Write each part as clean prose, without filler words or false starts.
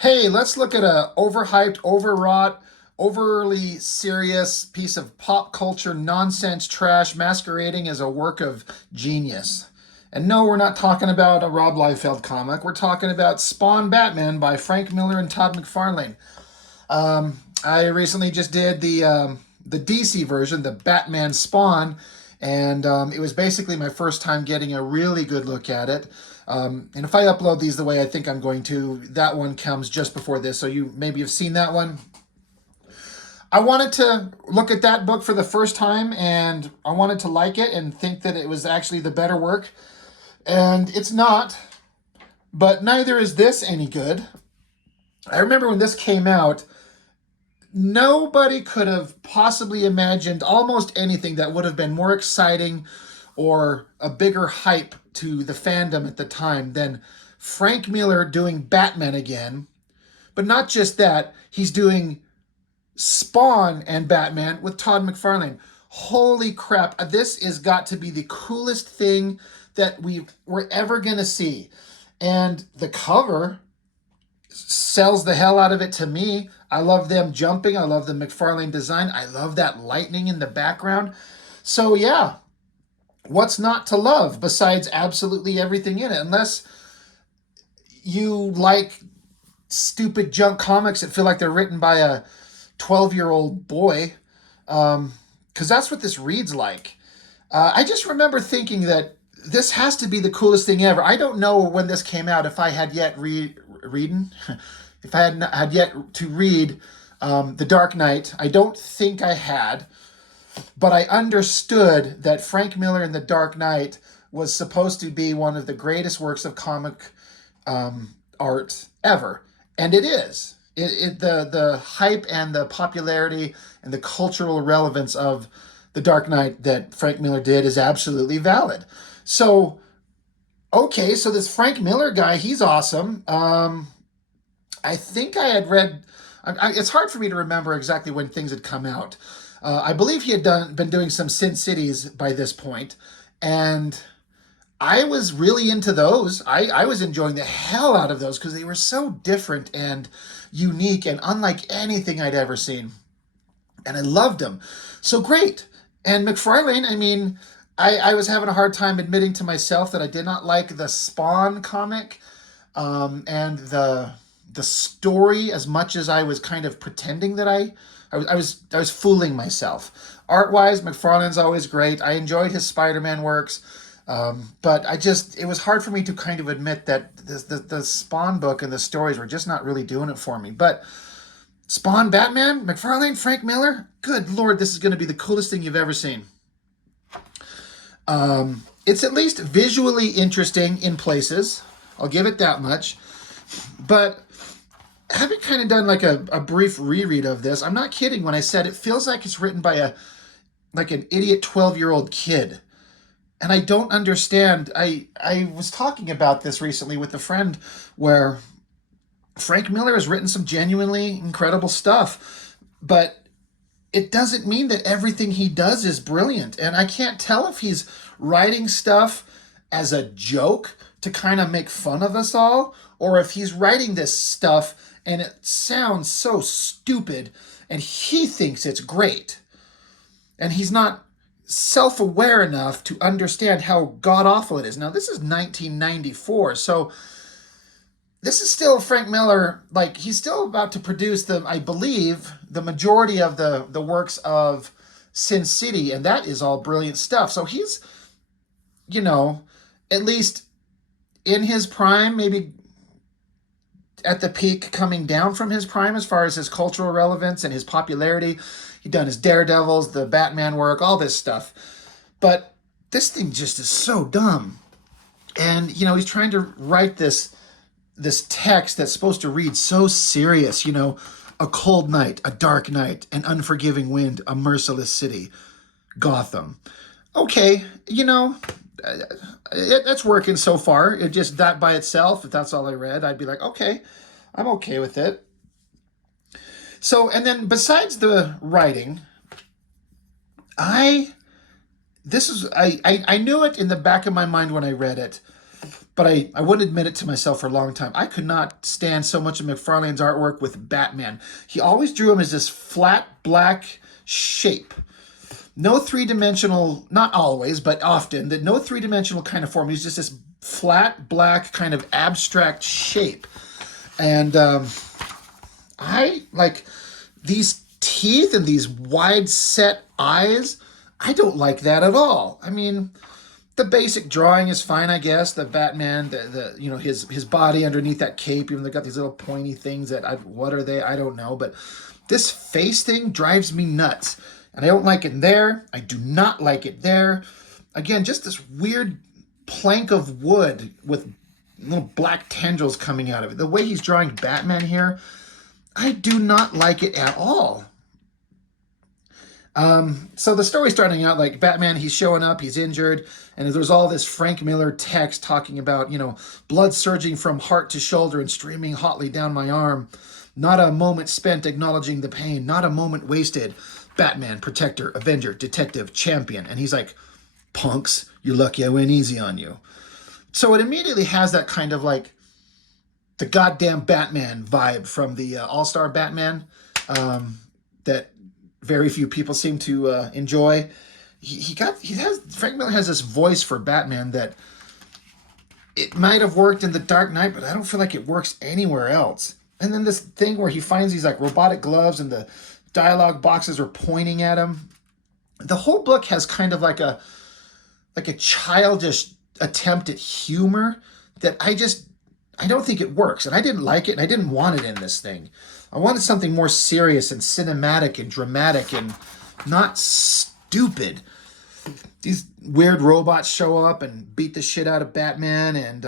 Hey, let's look at a overhyped, overwrought, overly serious piece of pop culture nonsense trash masquerading as a work of genius. And no, we're not talking about a Rob Liefeld comic. We're talking about Spawn Batman by Frank Miller and Todd McFarlane. I recently just did the DC version, the Batman Spawn, and it was basically my first time getting a really good look at it. And if I upload these the way I think I'm going to, that one comes just before this, so you maybe have seen that one. I wanted to look at that book for the first time, and I wanted to like it and think that it was actually the better work, and it's not. But neither is this any good. I remember when this came out, nobody could have possibly imagined almost anything that would have been more exciting or a bigger hype to the fandom at the time than Frank Miller doing Batman again. But not just that, he's doing Spawn and Batman with Todd McFarlane. Holy crap, this has got to be the coolest thing that we're ever going to see. And the cover sells the hell out of it to me. I love them jumping. I love the McFarlane design. I love that lightning in the background. So yeah, what's not to love besides absolutely everything in it? Unless you like stupid junk comics that feel like they're written by a 12-year-old boy, because that's what this reads like. I just remember thinking that this has to be the coolest thing ever. I don't know when this came out, if I had yet reading, if I had yet to read The Dark Knight. I don't think I had, but I understood that Frank Miller in The Dark Knight was supposed to be one of the greatest works of comic art ever, and it is. The hype and the popularity and the cultural relevance of The Dark Knight that Frank Miller did is absolutely valid. So, okay, so this Frank Miller guy, he's awesome. I think I had read. It's hard for me to remember exactly when things had come out. I believe he had been doing some Sin Cities by this point, and I was really into those. I was enjoying the hell out of those because they were so different and unique and unlike anything I'd ever seen. And I loved them. So great. And McFarlane, I mean, I was having a hard time admitting to myself that I did not like the Spawn comic, and the story as much as I was kind of pretending that I was fooling myself. Art wise, McFarlane's always great. I enjoyed his Spider-Man works. But it was hard for me to kind of admit that the Spawn book and the stories were just not really doing it for me. But Spawn, Batman, McFarlane, Frank Miller, good Lord, this is going to be the coolest thing you've ever seen. It's at least visually interesting in places. I'll give it that much. But having kind of done like a brief reread of this, I'm not kidding when I said it feels like it's written by an idiot 12-year-old kid. And I don't understand. I was talking about this recently with a friend where Frank Miller has written some genuinely incredible stuff, but it doesn't mean that everything he does is brilliant. And I can't tell if he's writing stuff as a joke to kind of make fun of us all, or if he's writing this stuff and it sounds so stupid and he thinks it's great. And he's not self-aware enough to understand how god-awful it is. Now, this is 1994, so this is still Frank Miller. Like, he's still about to produce I believe, the majority of the works of Sin City, and that is all brilliant stuff. So he's, at least in his prime, maybe at the peak, coming down from his prime as far as his cultural relevance and his popularity. He'd done his Daredevils, the Batman work, all this stuff. But this thing just is so dumb. And, he's trying to write this text that's supposed to read so serious, a cold night, a dark night, an unforgiving wind, a merciless city, Gotham. Okay, that's working so far. It just, that by itself, if that's all I read, I'd be like, okay, I'm okay with it. So, and then besides the writing, I knew it in the back of my mind when I read it, but I wouldn't admit it to myself for a long time. I could not stand so much of McFarlane's artwork with Batman. He always drew him as this flat black shape. No three-dimensional, not always, but often, that no three-dimensional kind of form. He's just this flat black kind of abstract shape. And I like these teeth and these wide set eyes. I don't like that at all. I mean, the basic drawing is fine, I guess. The Batman, the you know, his body underneath that cape, even they got these little pointy things that what are they? I don't know. But this face thing drives me nuts. And I don't like it there. I do not like it there. Again, just this weird plank of wood with little black tendrils coming out of it. The way he's drawing Batman here, I do not like it at all. So the story's starting out like Batman, he's showing up, he's injured, and there's all this Frank Miller text talking about, you know, blood surging from heart to shoulder and streaming hotly down my arm. Not a moment spent acknowledging the pain, not a moment wasted. Batman, protector, avenger, detective, champion. And he's like, punks, you're lucky I went easy on you. So it immediately has that kind of like the goddamn Batman vibe from the All-Star Batman that very few people seem to enjoy. Frank Miller has this voice for Batman that it might have worked in The Dark Knight, but I don't feel like it works anywhere else. And then this thing where he finds these like robotic gloves and the dialogue boxes are pointing at him. The whole book has kind of like a childish attempt at humor that I don't think it works. And I didn't like it, and I didn't want it in this thing. I wanted something more serious and cinematic and dramatic and not stupid. These weird robots show up and beat the shit out of Batman, and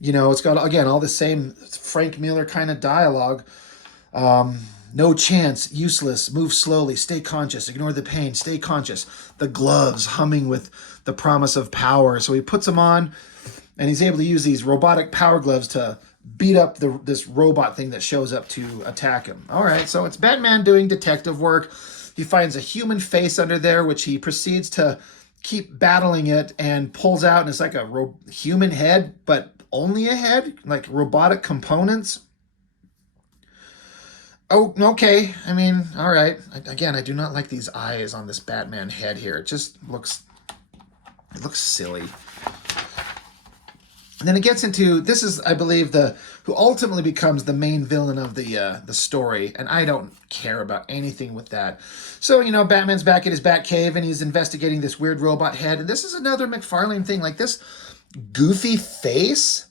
you know, it's got, again, all the same Frank Miller kind of dialogue. No chance, useless, move slowly, stay conscious, ignore the pain, stay conscious. The gloves humming with the promise of power. So he puts them on, and he's able to use these robotic power gloves to beat up this robot thing that shows up to attack him. All right, so it's Batman doing detective work. He finds a human face under there, which he proceeds to keep battling it and pulls out, and it's like a human head, but only a head, like robotic components. Oh, okay. I mean, all right. Again, I do not like these eyes on this Batman head here. It looks silly. And then it gets into, this is, I believe, who ultimately becomes the main villain of the story, and I don't care about anything with that. So, you know, Batman's back at his Batcave, and he's investigating this weird robot head, and this is another McFarlane thing, like this goofy face,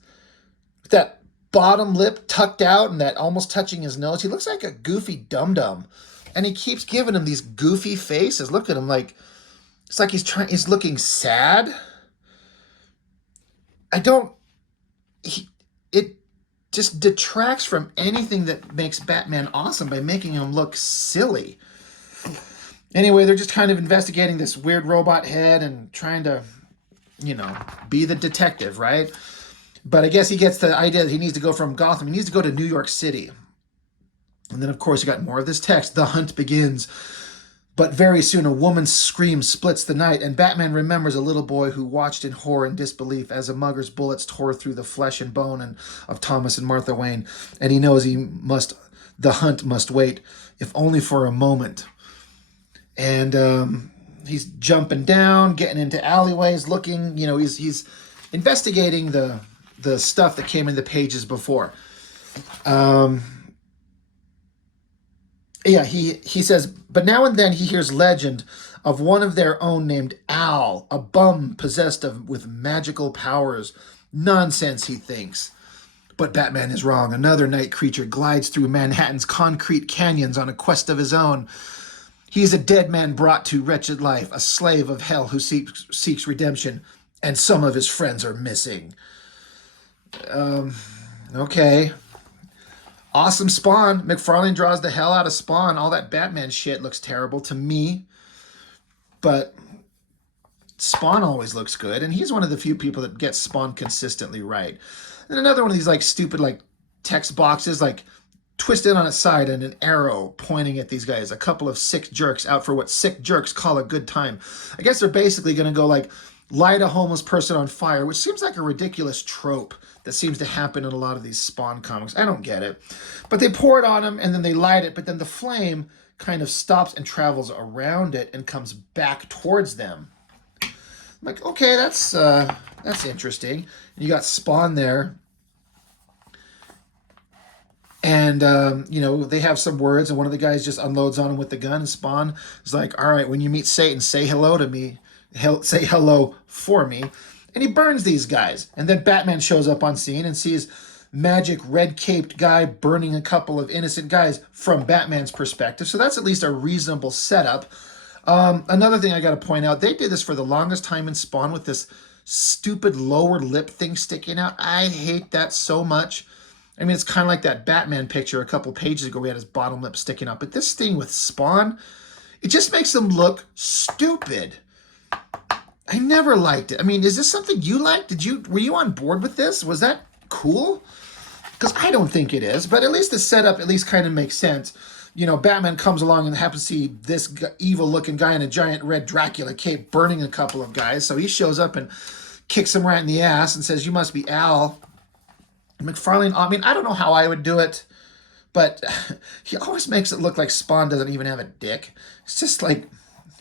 that bottom lip tucked out and that almost touching his nose. He looks like a goofy dum-dum, and he keeps giving him these goofy faces. Look at him, like it's like he's looking sad. It just detracts from anything that makes Batman awesome by making him look silly. Anyway, they're just kind of investigating this weird robot head and trying to, you know, be the detective, right? But I guess he gets the idea that he needs to go from Gotham. He needs to go to New York City. And then, of course, you got more of this text. The hunt begins. But very soon, a woman's scream splits the night, and Batman remembers a little boy who watched in horror and disbelief as a mugger's bullets tore through the flesh and bone of Thomas and Martha Wayne. And he knows the hunt must wait, if only for a moment. And he's jumping down, getting into alleyways, looking, you know, he's investigating the stuff that came in the pages before. He says, but now and then he hears legend of one of their own named Al, a bum possessed with magical powers. Nonsense, he thinks. But Batman is wrong. Another night creature glides through Manhattan's concrete canyons on a quest of his own. He is a dead man brought to wretched life, a slave of hell who seeks redemption, and some of his friends are missing. Okay. Awesome Spawn. McFarlane draws the hell out of Spawn. All that Batman shit looks terrible to me. But Spawn always looks good, and he's one of the few people that gets Spawn consistently right. And another one of these like stupid like text boxes, like twisted on its side and an arrow pointing at these guys. A couple of sick jerks out for what sick jerks call a good time. I guess they're basically going to go like, light a homeless person on fire, which seems like a ridiculous trope that seems to happen in a lot of these Spawn comics. I don't get it. But they pour it on him and then they light it, but then the flame kind of stops and travels around it and comes back towards them. I'm like, okay, that's interesting. And you got Spawn there. And, they have some words, and one of the guys just unloads on him with the gun, and Spawn is like, all right, when you meet Satan, say hello to me. Say hello for me. And he burns these guys. And then Batman shows up on scene and sees magic red-caped guy burning a couple of innocent guys from Batman's perspective. So that's at least a reasonable setup. Another thing I got to point out, they did this for the longest time in Spawn with this stupid lower lip thing sticking out. I hate that so much. I mean, it's kind of like that Batman picture a couple pages ago. We had his bottom lip sticking out. But this thing with Spawn, it just makes him look stupid. I never liked it. I mean, is this something you liked? Were you on board with this? Was that cool? Because I don't think it is. But at least the setup at least kind of makes sense. Batman comes along and happens to see this evil-looking guy in a giant red Dracula cape burning a couple of guys. So he shows up and kicks him right in the ass and says, "You must be Al." McFarlane, I mean, I don't know how I would do it, but he always makes it look like Spawn doesn't even have a dick. It's just like,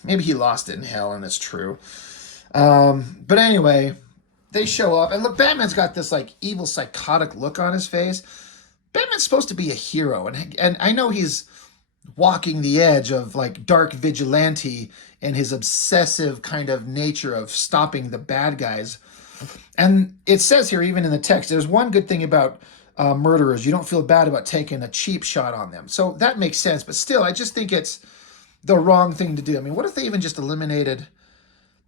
maybe he lost it in hell, and it's true. But anyway, they show up, and look, Batman's got this, like, evil, psychotic look on his face. Batman's supposed to be a hero, and I know he's walking the edge of, like, dark vigilante and his obsessive kind of nature of stopping the bad guys. And it says here, even in the text, there's one good thing about murderers. You don't feel bad about taking a cheap shot on them. So that makes sense. But still, I just think it's the wrong thing to do. I mean, what if they even just eliminated,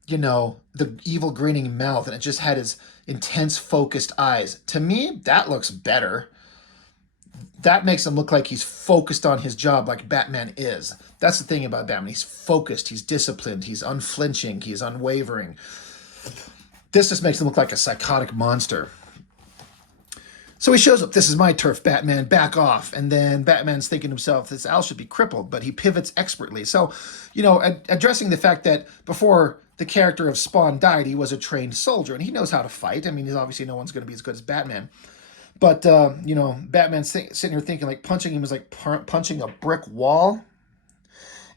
the evil grinning mouth and it just had his intense focused eyes? To me, that looks better. That makes him look like he's focused on his job like Batman is. That's the thing about Batman. He's focused, he's disciplined, he's unflinching, he's unwavering. This just makes him look like a psychotic monster. So he shows up, "This is my turf, Batman, back off." And then Batman's thinking to himself, this Al should be crippled, but he pivots expertly. So, addressing the fact that before the character of Spawn died, he was a trained soldier, and he knows how to fight. I mean, he's obviously no one's going to be as good as Batman. But, Batman's sitting here thinking, like, punching him is like punching a brick wall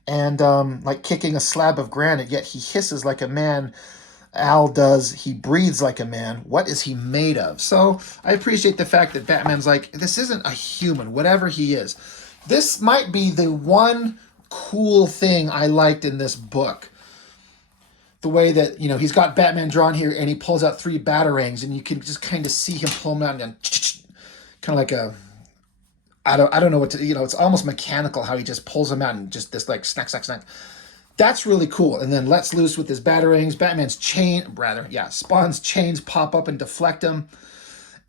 and, like, kicking a slab of granite, yet he hisses like a man. Al does. He breathes like a man. What is he made of? So I appreciate the fact that Batman's like, this isn't a human, whatever he is. This might be the one cool thing I liked in this book. The way that, he's got Batman drawn here and he pulls out 3 batarangs and you can just kind of see him pull them out and then kind of like I don't know what to, it's almost mechanical how he just pulls them out and just this like snack, snack, snack. That's really cool. And then lets loose with his batarangs. Spawn's chains pop up and deflect him.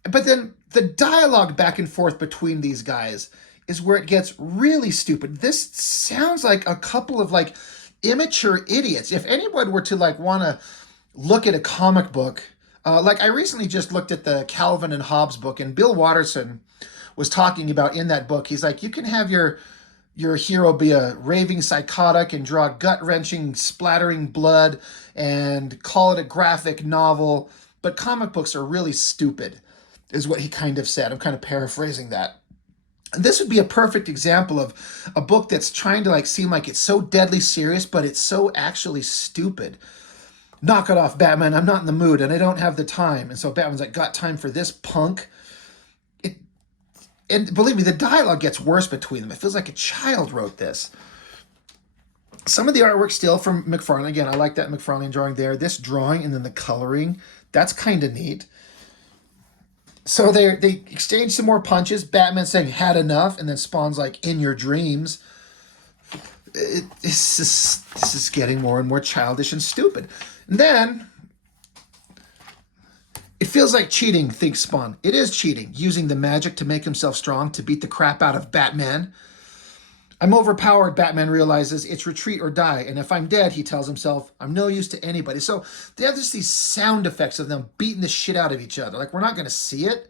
But then the dialogue back and forth between these guys is where it gets really stupid. This sounds like a couple of like immature idiots. If anyone were to like want to look at a comic book, like I recently just looked at the Calvin and Hobbes book, and Bill Watterson was talking about in that book, he's like, you can have your hero be a raving psychotic and draw gut-wrenching, splattering blood and call it a graphic novel, but comic books are really stupid, is what he kind of said. I'm kind of paraphrasing that. And this would be a perfect example of a book that's trying to like seem like it's so deadly serious, but it's so actually stupid. Knock it off, Batman. I'm not in the mood and I don't have the time. And so Batman's like, got time for this punk? And believe me, the dialogue gets worse between them. It feels like a child wrote this. Some of the artwork still from McFarlane. Again, I like that McFarlane drawing there. This drawing and then the coloring, that's kind of neat. So they exchange some more punches. Batman saying, "Had enough," and then Spawn's like, "In your dreams." This is getting more and more childish and stupid. And then it feels like cheating, thinks Spawn. It is cheating, using the magic to make himself strong, to beat the crap out of Batman. I'm overpowered, Batman realizes. It's retreat or die. And if I'm dead, he tells himself, I'm no use to anybody. So they have just these sound effects of them beating the shit out of each other. Like, we're not going to see it.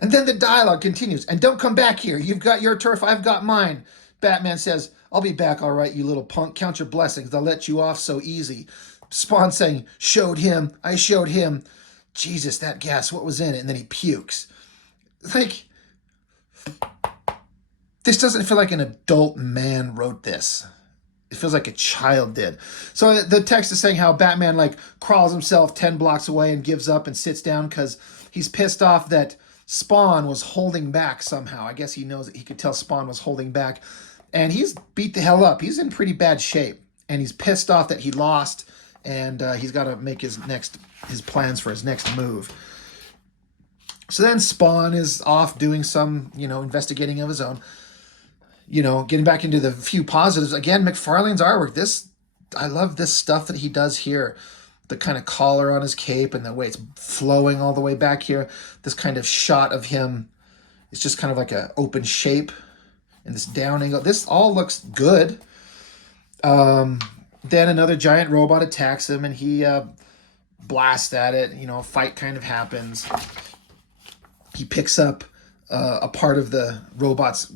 And then the dialogue continues. And don't come back here. You've got your turf, I've got mine. Batman says, I'll be back, all right, you little punk. Count your blessings. They'll let you off so easy. Spawn saying, showed him. I showed him. Jesus, that gas, what was in it? And then he pukes. Like, this doesn't feel like an adult man wrote this. It feels like a child did. So the text is saying how Batman like crawls himself 10 blocks away and gives up and sits down because he's pissed off that Spawn was holding back somehow. I guess he knows that he could tell Spawn was holding back. And he's beat the hell up. He's in pretty bad shape. And he's pissed off that he lost. And he's got to make his plans for his next move. So then Spawn is off doing some, investigating of his own. Getting back into the few positives. Again, McFarlane's artwork. I love this stuff that he does here. The kind of collar on his cape and the way it's flowing all the way back here. This kind of shot of him. It's just kind of like an open shape. And this down angle. This all looks good. Then another giant robot attacks him and he blasts at it. A fight kind of happens. He picks up a part of the robot's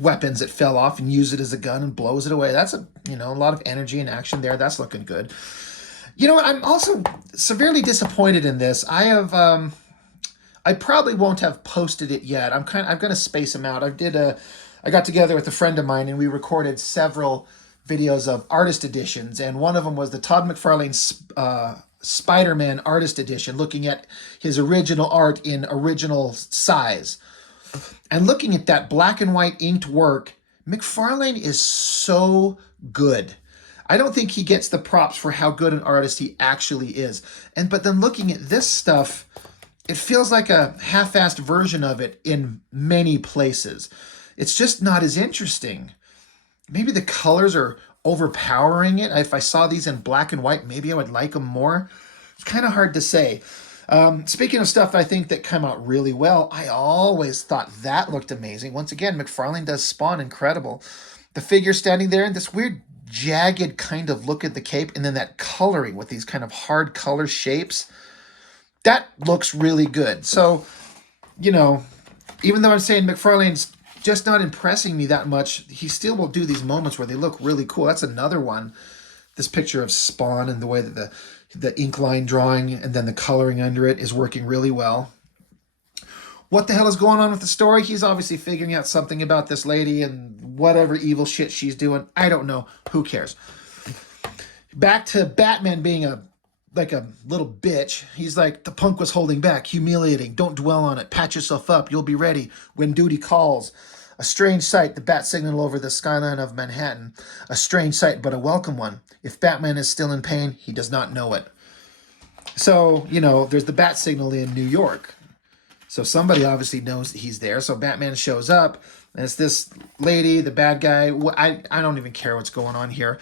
weapons that fell off and use it as a gun and blows it away. That's a lot of energy and action there. That's looking good. You know what? I'm also severely disappointed in this. I probably won't have posted it yet. I'm going to space them out. I got together with a friend of mine and we recorded several videos of artist editions, and one of them was the Todd McFarlane Spider-Man artist edition, looking at his original art in original size. And looking at that black and white inked work, McFarlane is so good. I don't think he gets the props for how good an artist he actually is. But then looking at this stuff, it feels like a half-assed version of it in many places. It's just not as interesting. Maybe the colors are overpowering it. If I saw these in black and white, maybe I would like them more. It's kind of hard to say. Speaking of stuff I think that come out really well, I always thought that looked amazing. Once again, McFarlane does Spawn incredible. The figure standing there and this weird jagged kind of look at the cape, and then that coloring with these kind of hard color shapes, that looks really good. So, even though I'm saying McFarlane's just not impressing me that much, he still will do these moments where they look really cool. That's another one. This picture of Spawn and the way that the ink line drawing and then the coloring under it is working really well. What the hell is going on with the story? He's obviously figuring out something about this lady and whatever evil shit she's doing. I don't know. Who cares? Back to Batman being a little bitch. He's like, the punk was holding back, humiliating. Don't dwell on it. Patch yourself up. You'll be ready when duty calls. A strange sight, the bat signal over the skyline of Manhattan. A strange sight, but a welcome one. If Batman is still in pain, he does not know it. So, there's the bat signal in New York. So somebody obviously knows that he's there. So Batman shows up, and it's this lady, the bad guy. I don't even care what's going on here.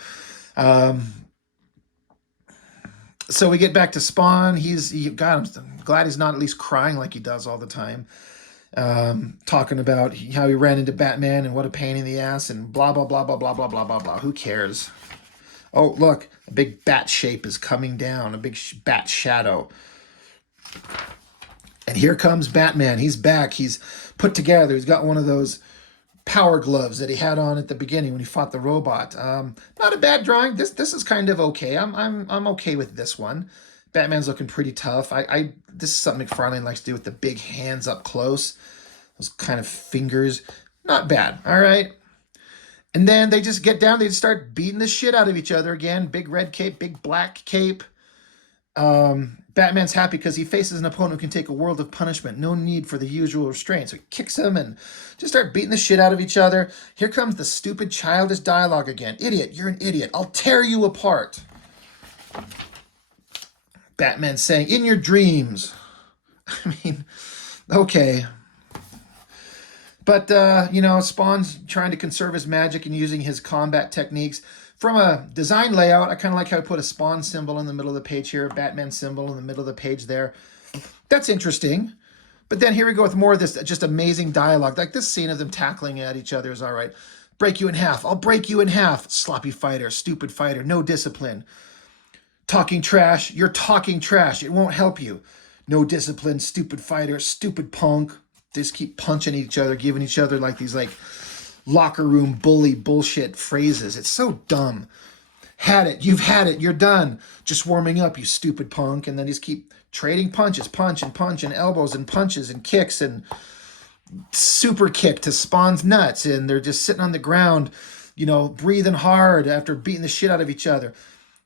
So we get back to Spawn. I'm glad he's not at least crying like he does all the time. Talking about how he ran into Batman and what a pain in the ass and blah, blah, blah, blah, blah, blah, blah, blah, blah. Who cares? Oh, look, a big bat shape is coming down, a big bat shadow. And here comes Batman. He's back. He's put together. He's got one of those power gloves that he had on at the beginning when he fought the robot. Not a bad drawing. This is kind of okay. I'm okay with this one. Batman's looking pretty tough. This is something McFarlane likes to do with the big hands up close. Those kind of fingers. Not bad. All right. And then they just get down. They start beating the shit out of each other again. Big red cape, big black cape. Batman's happy because he faces an opponent who can take a world of punishment. No need for the usual restraint. So he kicks him and just start beating the shit out of each other. Here comes the stupid childish dialogue again. Idiot, you're an idiot. I'll tear you apart. Batman saying, in your dreams. I mean, okay. But, Spawn's trying to conserve his magic and using his combat techniques. From a design layout, I kind of like how I put a Spawn symbol in the middle of the page here, a Batman symbol in the middle of the page there. That's interesting. But then here we go with more of this just amazing dialogue. Like this scene of them tackling at each other is all right. Break you in half. I'll break you in half. Sloppy fighter, stupid fighter, no discipline. Talking trash. You're talking trash. It won't help you. No discipline, stupid fighter, stupid punk. They just keep punching each other, giving each other like these locker room bully bullshit phrases. It's so dumb. Had it. You've had it. You're done. Just warming up, you stupid punk. And then just keep trading punches, punch and elbows and punches and kicks and super kick to Spawn's nuts. And they're just sitting on the ground, breathing hard after beating the shit out of each other.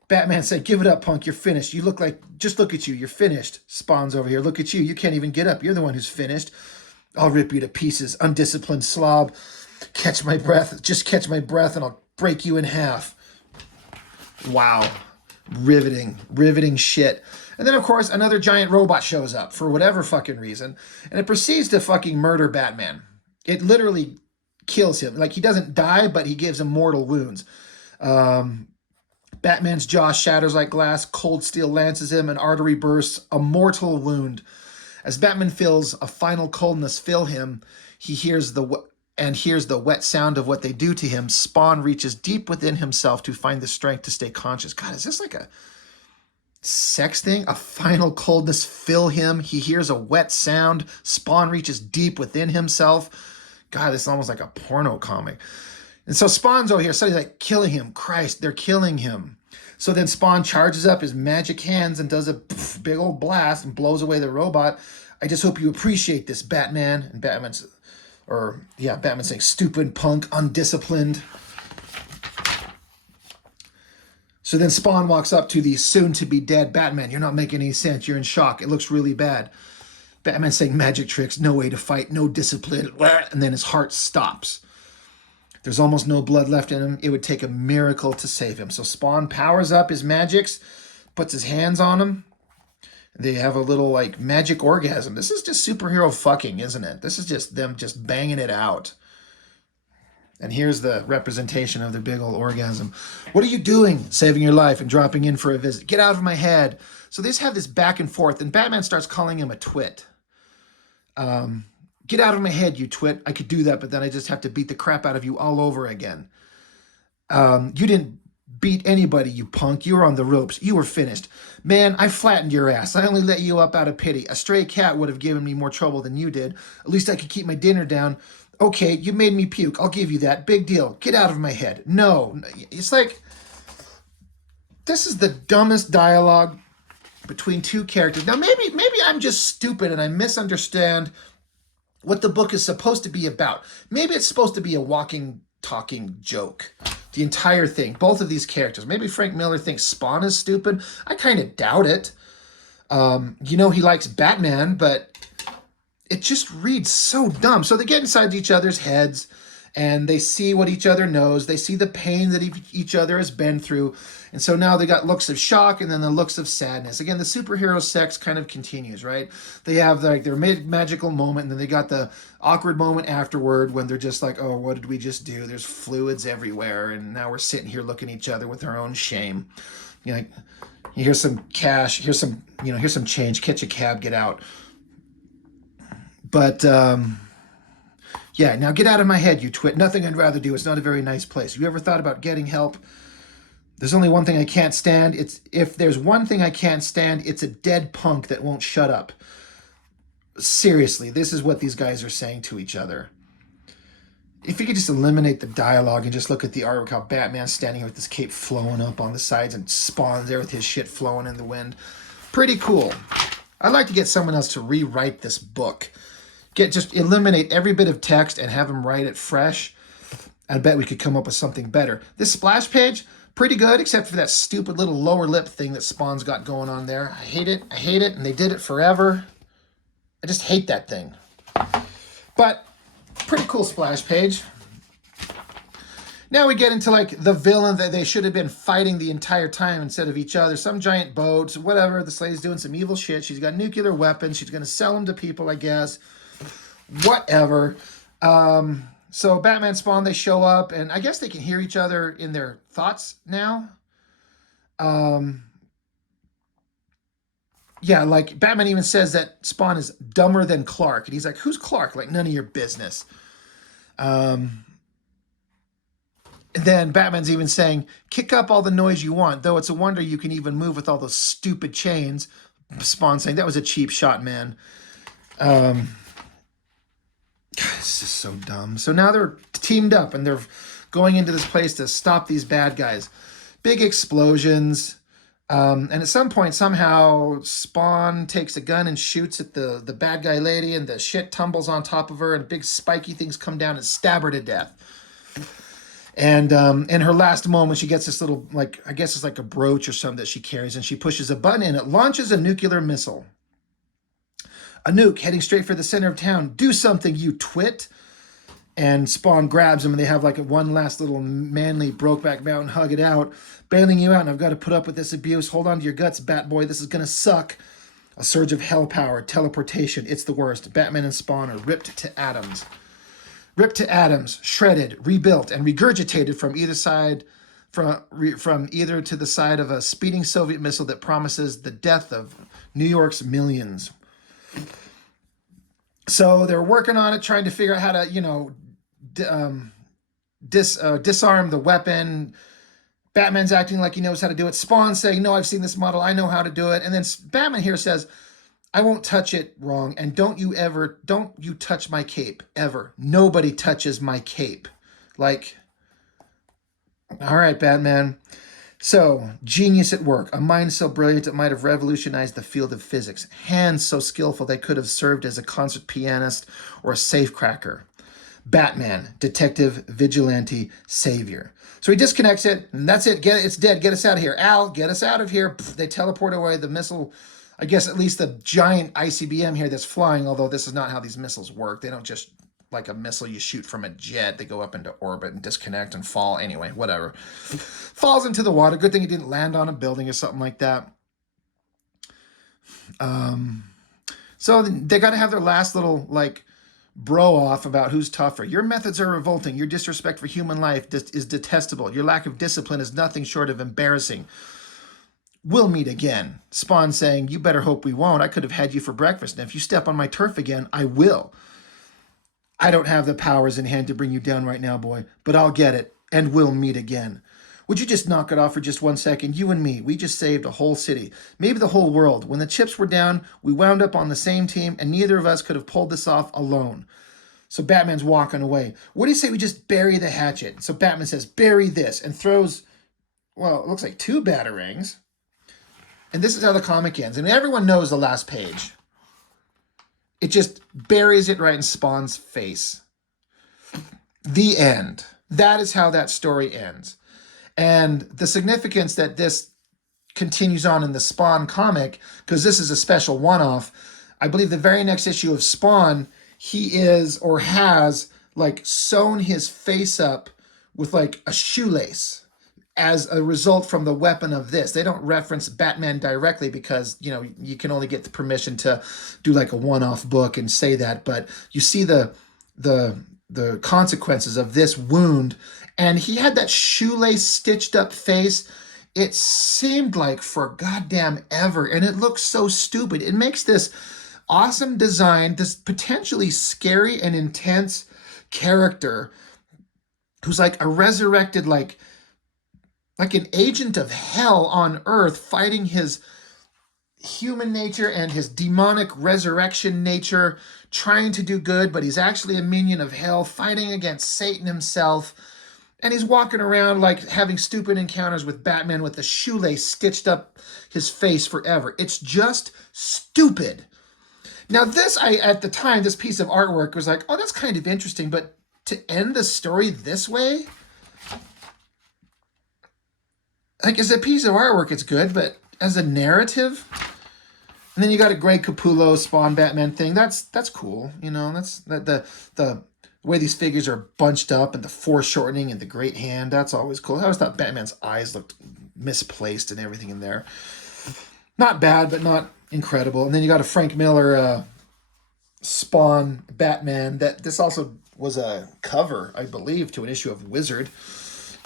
Batman said, give it up, punk. You're finished. You look like, just look at you. You're finished. Spawn's over here. Look at you. You can't even get up. You're the one who's finished. I'll rip you to pieces. Undisciplined slob. Catch my breath. Just catch my breath and I'll break you in half. Wow. Riveting shit. And then, of course, another giant robot shows up for whatever fucking reason. And it proceeds to fucking murder Batman. It literally kills him. Like, he doesn't die, but he gives him mortal wounds. Batman's jaw shatters like glass. Cold steel lances him. An artery bursts. A mortal wound. As Batman feels a final coldness fill him, he hears the wet sound of what they do to him. Spawn reaches deep within himself to find the strength to stay conscious. God, is this like a sex thing? A final coldness fill him. He hears a wet sound. Spawn reaches deep within himself. God, this is almost like a porno comic. And so Spawn's over here, suddenly like killing him. Christ, they're killing him. So then Spawn charges up his magic hands and does a big old blast and blows away the robot. I just hope you appreciate this, Batman. And Batman's saying, stupid punk, undisciplined. So then Spawn walks up to the soon-to-be-dead Batman. You're not making any sense. You're in shock. It looks really bad. Batman saying magic tricks, no way to fight, no discipline. And then his heart stops. There's almost no blood left in him. It would take a miracle to save him. So Spawn powers up his magics, puts his hands on him. They have a little like magic orgasm. This is just superhero fucking, isn't it? This is just them just banging it out. And here's the representation of the big old orgasm. What are you doing? Saving your life and dropping in for a visit. Get out of my head. So they just have this back and forth, and Batman starts calling him a twit. Get out of my head, you twit. I could do that, but then I just have to beat the crap out of you all over again. You didn't beat anybody, you punk. You were on the ropes. You were finished. Man, I flattened your ass. I only let you up out of pity. A stray cat would have given me more trouble than you did. At least I could keep my dinner down. Okay, you made me puke. I'll give you that. Big deal. Get out of my head. No. It's like, this is the dumbest dialogue between two characters. Now, maybe I'm just stupid and I misunderstand what the book is supposed to be about. Maybe it's supposed to be a walking, talking joke. The entire thing. Both of these characters. Maybe Frank Miller thinks Spawn is stupid. I kind of doubt it. He likes Batman, but it just reads so dumb. So they get inside each other's heads and they see what each other knows. They see the pain that each other has been through. And so now they got looks of shock and then the looks of sadness. Again, the superhero sex kind of continues, right? They have like their magical moment and then they got the awkward moment afterward when they're just like, oh, what did we just do? There's fluids everywhere. And now we're sitting here looking at each other with our own shame. Here's some cash. Here's some change. Catch a cab, get out. But, now get out of my head, you twit. Nothing I'd rather do. It's not a very nice place. Have you ever thought about getting help? There's only one thing I can't stand. If there's one thing I can't stand, it's a dead punk that won't shut up. Seriously, this is what these guys are saying to each other. If you could just eliminate the dialogue and just look at the artwork, how Batman's standing here with his cape flowing up on the sides and Spawn's there with his shit flowing in the wind. Pretty cool. I'd like to get someone else to rewrite this book. Just eliminate every bit of text and have him write it fresh. I bet we could come up with something better. This splash page, pretty good, except for that stupid little lower lip thing that Spawn's got going on there. I hate it, and they did it forever. I just hate that thing. But, pretty cool splash page. Now we get into like the villain that they should have been fighting the entire time instead of each other. Some giant boat, whatever. This lady's doing some evil shit. She's got nuclear weapons. She's going to sell them to people, I guess. Whatever. So Batman, Spawn, they show up, and I guess they can hear each other in their thoughts now. Like Batman even says that Spawn is dumber than Clark, and he's like, "Who's Clark?" Like, none of your business. And then Batman's even saying, "Kick up all the noise you want, though it's a wonder you can even move with all those stupid chains." Spawn saying, "That was a cheap shot, man." it's just so dumb. So now they're teamed up and they're going into this place to stop these bad guys. Big explosions. And at some point, somehow, Spawn takes a gun and shoots at the bad guy lady, and the shit tumbles on top of her, and big spiky things come down and stab her to death. And in her last moment, she gets this little, like, I guess it's like a brooch or something that she carries, and she pushes a button, and it launches a nuclear missile. A nuke heading straight for the center of town. Do something, you twit. And Spawn grabs him, and they have like one last little manly Brokeback Mountain hug it out, bailing you out, and I've got to put up with this abuse. Hold on to your guts, Bat Boy. This is going to suck. A surge of hell power, teleportation. It's the worst. Batman and Spawn are ripped to atoms. Ripped to atoms, shredded, rebuilt, and regurgitated from either side, from either to the side of a speeding Soviet missile that promises the death of New York's millions. So they're working on it, trying to figure out how to, disarm the weapon. Batman's acting like he knows how to do it. Spawn's saying, no, I've seen this model. I know how to do it. And then Batman here says, I won't touch it, wrong. And don't you touch my cape, ever. Nobody touches my cape. Like, all right, Batman. So, genius at work. A mind so brilliant it might have revolutionized the field of physics. Hands so skillful they could have served as a concert pianist or a safecracker. Batman, detective, vigilante, savior. So he disconnects it, and that's it. It's dead. Get us out of here. Al, get us out of here. Pff, they teleport away. The missile, I guess at least the giant ICBM here that's flying, although this is not how these missiles work. They don't just, like a missile you shoot from a jet. They go up into orbit and disconnect and fall. Anyway, whatever. Falls into the water. Good thing it didn't land on a building or something like that. So they got to have their last little, like, bro off about who's tougher. Your methods are revolting. Your disrespect for human life is detestable. Your lack of discipline is nothing short of embarrassing. We'll meet again. Spawn saying, you better hope we won't. I could have had you for breakfast. And if you step on my turf again, I will. I don't have the powers in hand to bring you down right now, boy, but I'll get it, and we'll meet again. Would you just knock it off for just 1 second? You and me, we just saved a whole city, maybe the whole world. When the chips were down, we wound up on the same team, and neither of us could have pulled this off alone. So Batman's walking away. What do you say we just bury the hatchet? So Batman says, bury this, and throws, well, it looks like 2 batarangs. And this is how the comic ends. And everyone knows the last page. It just buries it right in Spawn's face. The end. That is how that story ends. And the significance that this continues on in the Spawn comic, because this is a special one-off, I believe the very next issue of Spawn, he is or has like sewn his face up with like a shoelace as a result from the weapon of this. They don't reference Batman directly because, you can only get the permission to do like a one-off book and say that, but you see the consequences of this wound. And he had that shoelace stitched up face. It seemed like for goddamn ever. And it looks so stupid. It makes this awesome design, this potentially scary and intense character who's like a resurrected, like an agent of hell on Earth fighting his human nature and his demonic resurrection nature, trying to do good, but he's actually a minion of hell, fighting against Satan himself. And he's walking around like having stupid encounters with Batman with the shoelace stitched up his face forever. It's just stupid. Now this, at the time, this piece of artwork was like, oh, that's kind of interesting, but to end the story this way? Like, as a piece of artwork, it's good, but as a narrative? And then you got a Greg Capullo Spawn Batman thing. That's cool. That's the way these figures are bunched up and the foreshortening and the great hand. That's always cool. I always thought Batman's eyes looked misplaced and everything in there. Not bad, but not incredible. And then you got a Frank Miller Spawn Batman. This also was a cover, I believe, to an issue of Wizard.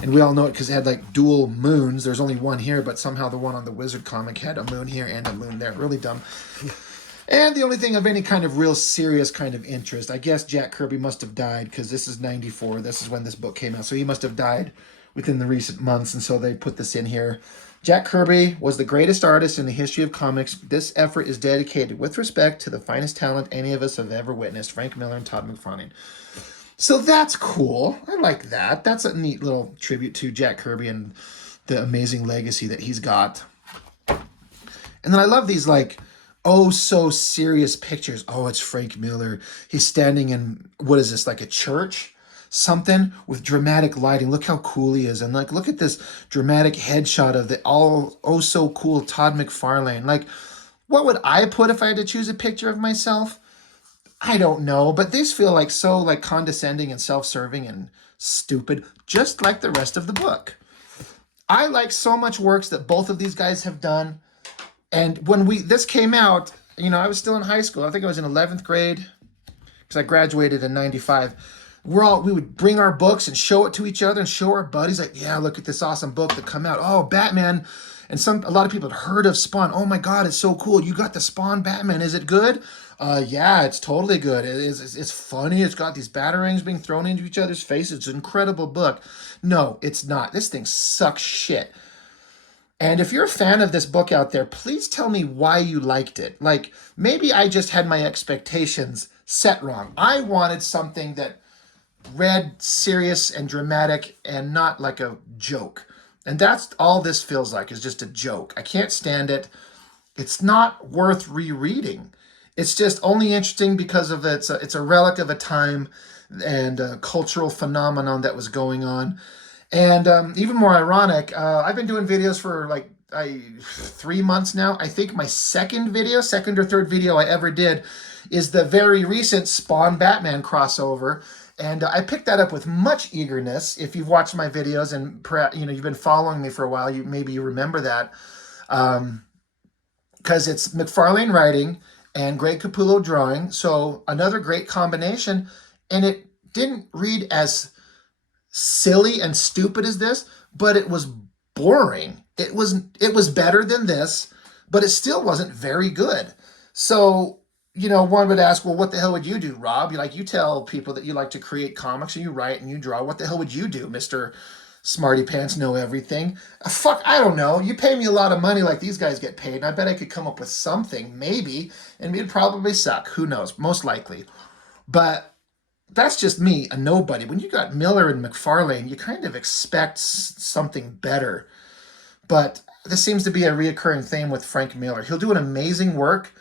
And we all know it because it had like dual moons. There's only one here, but somehow the one on the Wizard comic had a moon here and a moon there. Really dumb. And the only thing of any kind of real serious kind of interest, I guess Jack Kirby must have died because this is 94. This is when this book came out. So he must have died within the recent months, and so they put this in here. Jack Kirby was the greatest artist in the history of comics. This effort is dedicated with respect to the finest talent any of us have ever witnessed, Frank Miller and Todd McFarlane. So that's cool. I like that. That's a neat little tribute to Jack Kirby and the amazing legacy that he's got. And then I love these like, oh, so serious pictures. Oh, it's Frank Miller. He's standing in, what is this, like a church? Something with dramatic lighting. Look how cool he is. And like, look at this dramatic headshot of the all, oh, so cool Todd McFarlane. Like, what would I put if I had to choose a picture of myself? I don't know, but these feel like so like condescending and self-serving and stupid, just like the rest of the book. I like so much works that both of these guys have done. And when this came out, I was still in high school. I think I was in 11th grade because I graduated in 95. We would bring our books and show it to each other and show our buddies like, yeah, look at this awesome book that come out. Oh, Batman. And a lot of people had heard of Spawn. Oh my God, it's so cool. You got the Spawn Batman. Is it good? Yeah, it's totally good. It's funny. It's got these batarangs being thrown into each other's faces. It's an incredible book. No, it's not. This thing sucks shit. And if you're a fan of this book out there, please tell me why you liked it. Like, maybe I just had my expectations set wrong. I wanted something that read serious and dramatic and not like a joke. And that's all this feels like, is just a joke. I can't stand it. It's not worth rereading. It's just only interesting because of it's a relic of a time and a cultural phenomenon that was going on. And even more ironic, I've been doing videos for like 3 months now. I think my second or third video I ever did is the very recent Spawn Batman crossover. And I picked that up with much eagerness. If you've watched my videos and you've been following me for a while, maybe you remember that. Because it's McFarlane writing and Greg Capullo drawing. So another great combination. And it didn't read as silly and stupid as this, but it was boring. It was better than this, but it still wasn't very good. So, one would ask, well, what the hell would you do, Rob? You tell people that you like to create comics and you write and you draw. What the hell would you do, Mr. Smarty Pants Know Everything? Fuck, I don't know. You pay me a lot of money like these guys get paid, and I bet I could come up with something, maybe, and it'd probably suck. Who knows? Most likely. But that's just me, a nobody. When you got Miller and McFarlane, you kind of expect something better. But this seems to be a reoccurring theme with Frank Miller. He'll do an amazing work,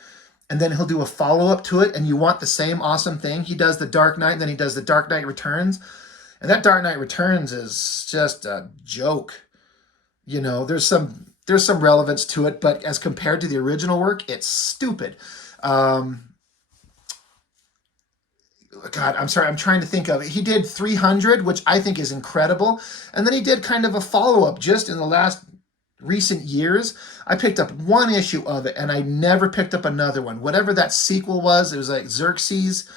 and then he'll do a follow-up to it, and you want the same awesome thing. He does The Dark Knight, and then he does The Dark Knight Returns. And that Dark Knight Returns is just a joke. There's some relevance to it, but as compared to the original work, it's stupid. God, I'm sorry, I'm trying to think of it. He did 300, which I think is incredible. And then he did kind of a follow-up just in the last recent years. I picked up one issue of it, and I never picked up another one. Whatever that sequel was, it was like Xerxes.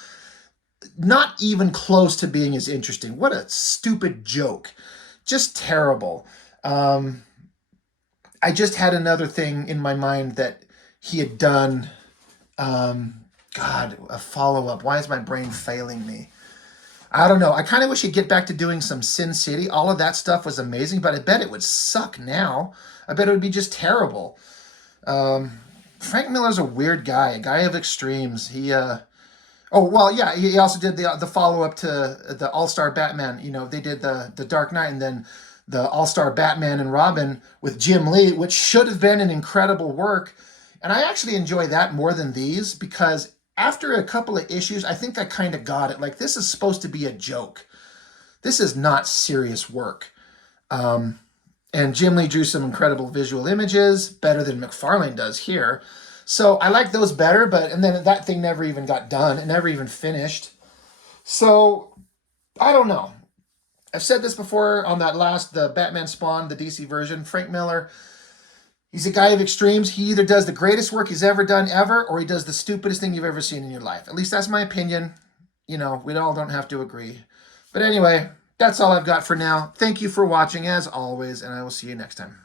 Not even close to being as interesting. What a stupid joke. Just terrible. I just had another thing in my mind that he had done. God, a follow-up. Why is my brain failing me? I don't know. I kind of wish he'd get back to doing some Sin City. All of that stuff was amazing, but I bet it would suck now. I bet it would be just terrible. Frank Miller's a weird guy, a guy of extremes. He also did the follow-up to the All-Star Batman. They did the Dark Knight and then the All-Star Batman and Robin with Jim Lee, which should have been an incredible work. And I actually enjoy that more than these because after a couple of issues, I think I kind of got it. Like, this is supposed to be a joke. This is not serious work. And Jim Lee drew some incredible visual images, better than McFarlane does here. So I like those better, and then that thing never even got done. It never even finished. So, I don't know. I've said this before on the Batman Spawn, the DC version. Frank Miller, he's a guy of extremes. He either does the greatest work he's ever done ever, or he does the stupidest thing you've ever seen in your life. At least that's my opinion. We all don't have to agree. But anyway, that's all I've got for now. Thank you for watching, as always, and I will see you next time.